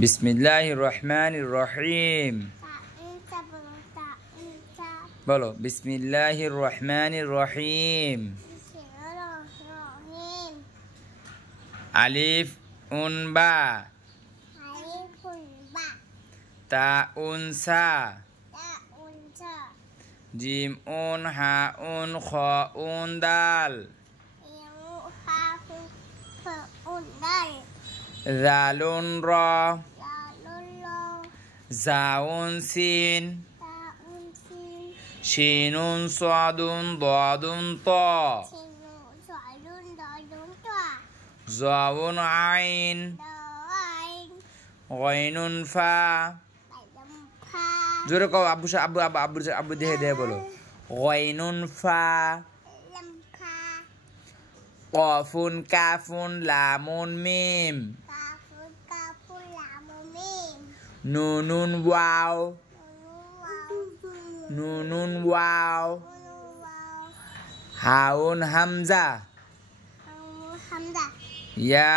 বিসমিল্লাহিররহমানিররহিম। বলো বিসমিল্লাহিররহমানিররহিম। আলিফ উন বা, তা উন সা, জিম উন হা উন খ উন দাল, জালুন র, জাউন সিন, শিনুন সাদুন দাদুন ত, জাউন আইন, গাইনুন ফা। জোরে কও, আব্বু আব্বু আব্বু আব্বু দেহে দেহে বলো। গাইনুন ফা, কফুন কাফুন লামুন মিম, নুনুন ওয়াও, নুনুন ওয়াও, হাউন হামজা, ইয়া।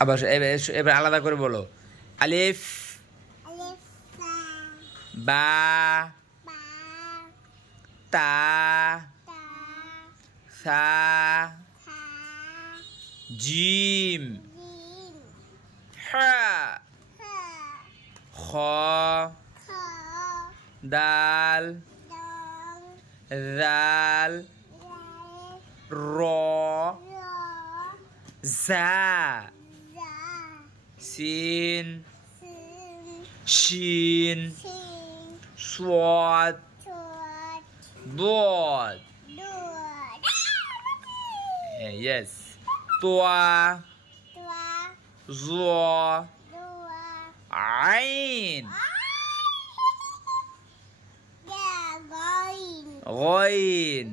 আবার এবার আলাদা করে বলো। আলিফ, বা, তা, সা, জিম, হা, খ, দাল, জাল, র, জা, সিন, শিন, صاد ضاد. Yes. طا ظا عين غين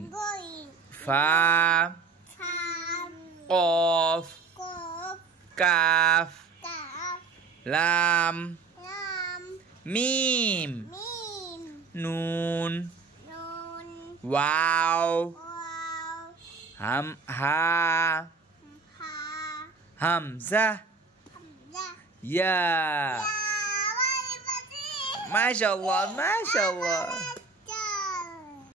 فا قاف كاف لام ميم نون واو ها همزة يا. ما شاء الله ما شاء الله.